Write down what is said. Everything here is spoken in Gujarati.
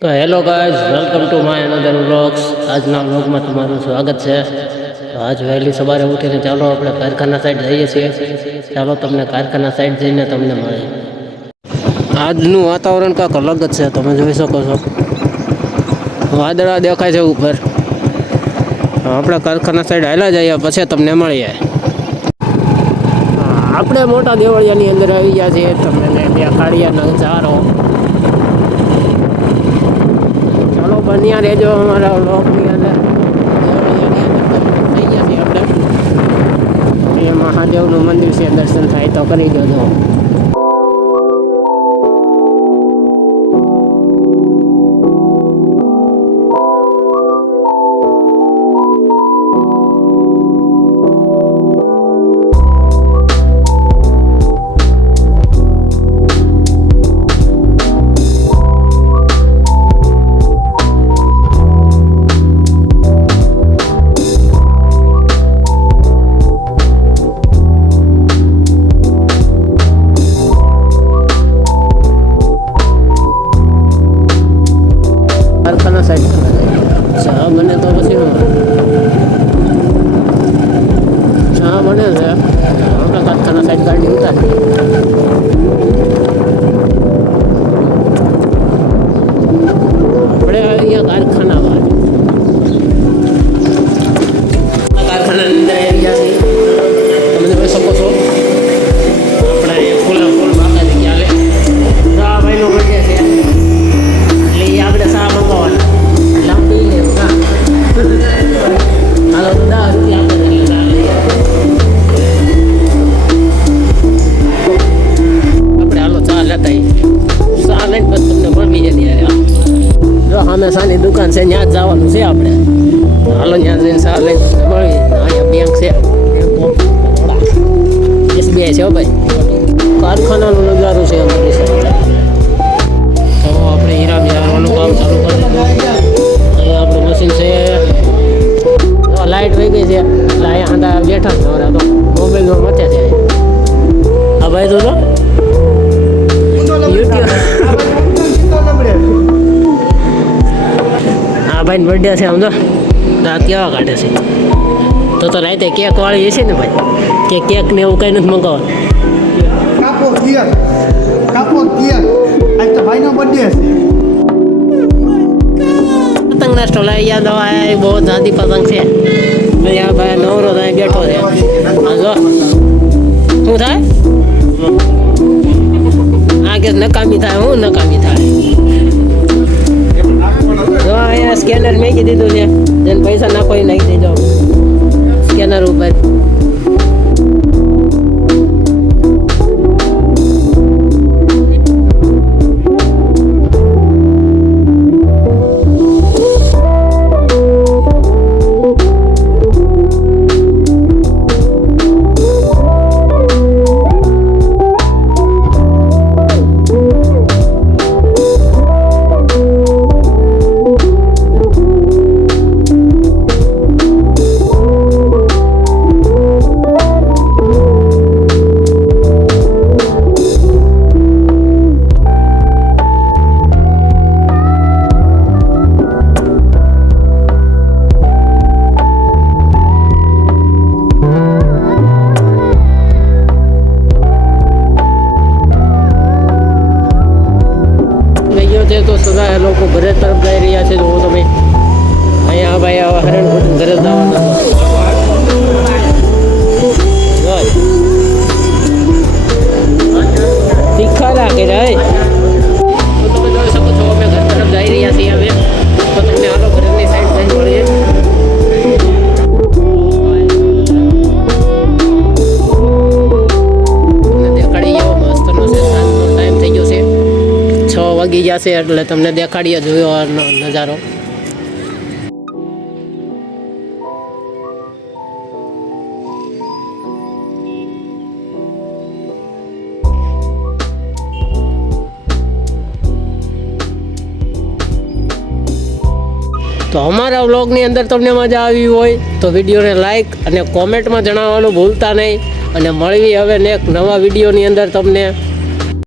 તો hello guys, welcome to my another vlogs. આજના વ્લોગમાં તમારું સ્વાગત છે. તો આજ વહેલી સવારે ઉઠીને ચાલો આપણે કારખાના સાઈડ જઈએ છીએ. ચાલો તમને કારખાના સાઈડ જઈને તમને મળે. આજનું વાતાવરણ કાંઈક અલગ જ છે, તમે જોઈ શકો છો. વાદળા દેખાય છે ઉપર. આપણે કારખાના સાઈડ હાલ્યા જઈએ, પછી તમને મળીએ. આપણે મોટા દેવળિયાની અંદર આવી ગયા છીએ. તમને દેખાડીએ નજારો. ચાલો બન્યા રહેજો અમારા વ્લોગની અંદર. થઈ ગયા છીએ આપણે. એ મહાદેવનું મંદિર છે, દર્શન થાય તો કરી દેજો. કારખાના સાઈડ ચા બને તો પછી ચા બને છે. આપણે કારખાના સાઈડ ગાડી ઉતારી. આપણે અહીંયા કારખાના કારખાનાની અંદર આવી ગયા છીએ. તમે જોઈ શકો છો. આપણે ફૂલા ફૂલ બાકાથી ચાલે આ ભાઈનો બર્થડે છે એટલે આપણે શા મંગાવવાના લાંબી લેવું ના હાલો 10 રૂપિયા આપણે હાલો ચા લેતા ચા લઈને પછી તમને મળી જાય યાર. જો સામે સાની દુકાન છે, ત્યાં જ જવાનું છે આપણે. હાલો ત્યાં જઈને ચા લઈને મળી. અહીંયા બેંક છે, SBI છે ભાઈ. કારખાનાનો નજારો છે અમારી સાથે. તો આપણે હીરા બિહારવાનું કામ ચાલુ કરી દીધું. અહીંયા આપણું મશીન છે. લાઇટ વહી ગઈ છે એટલે અહીંયા આંધા બેઠા છે. હવે તો મોબાઈલમાં મચ્યા છે. હા ભાઈ તો યુટ્યુબ હા ભાઈ બર્થડે છે. સમજો દાંત કેવા કાઢે છે. તો રાતે કેક વાળી હશે ને ભાઈ, કે કેક ને એવું કંઈ નથી મંગાવવાનું. પતંગ ના સ્ટોલ યાદ આવે, બહુ જાદી પતંગ છે. અહીંયા ભાઈ નવરો થાય બેઠો છે. જો શું થાય આ કે નકામી થાય. હું નકામી થાય. જો અહીંયા સ્કેનર મેકી દીધું છે. જેને પૈસા નાખો એ નાખી દેજો સ્કેનર ઉપર. તો સદા લોકો ઘરે તરફ જઈ રહ્યા છે. જો તમે અહીંયા ભાઈ આવા હરણ ઘરે જવાના તીખા લાગે જાય. તો તમે જોઈ શકો છો અમે ઘર તરફ જઈ રહ્યા છીએ. હવે તો તમને હાલો ઘરની સાઈડ જઈને મળીએ. દેખાડી એવો મસ્તનો છે. સાંજનો ટાઈમ થઈ ગયો છે, 6 વાગી ગયા છે એટલે તમને દેખાડીએ જોયો નજારો. તો અમારા વ્લોગની અંદર તમને મજા આવી હોય તો વિડીયોને લાઈક અને કોમેન્ટમાં જણાવવાનું ભૂલતા નહીં. અને મળવી હવે એક નવા વિડીયોની અંદર તમને.